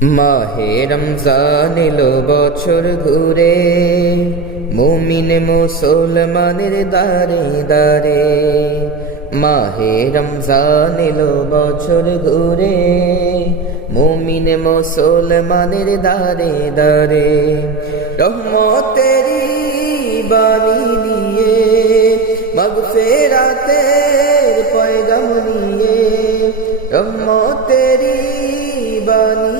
মাহে রমজান এলো বছর ঘুরে, মুমিন মুসলমানের দারে দারে মাহে রমজান এলো বছর ঘুরে, মুমিন মুসলমানের দারে দারে রহমতেরি বাণী নিয়ে, মগফেরাতের পয়গাম নিয়ে, রহমতেরি বাণী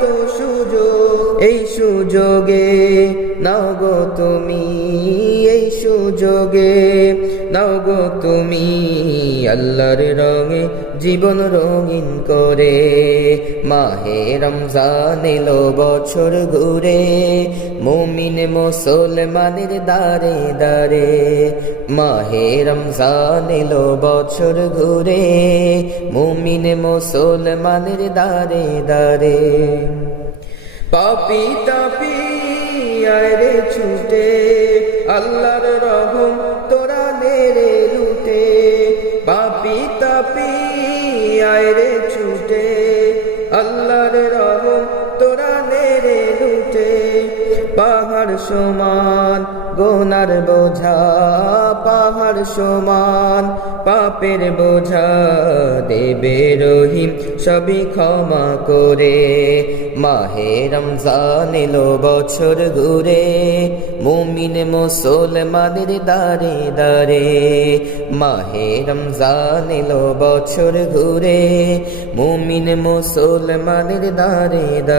হওয়ার এই তো সুযোগ এই সুযোগে নাও গো তুমি। সুযোগে, নাও গো তুমি আল্লাহর রঙে জীবন রঙিন করে, মাহে রমজান এলো বছর ঘুরে, মুমিন মুসলমানের দারে দারে মাহে রমজান এলো বছর ঘুরে, মুমিন মুসলমানের দারে দারে পাপি তাপি আরে ছুটে আল্লাহর রহম তোরা মেরে লুটে বাপি তাপি আয়রে ছুটে। আল্লাহর পাহাড় সমান, গোনার বোঝা পাহাড় সমান, পাপের বোঝা দেবে রহিম সবই ক্ষমা করে। মাহে রমজান এলো বছর ঘুরে মুমিন মুসলমানের দারে দারে মাহে রমজান এলো বছর ঘুরে, মুমিন মুসলমানের দারে দারে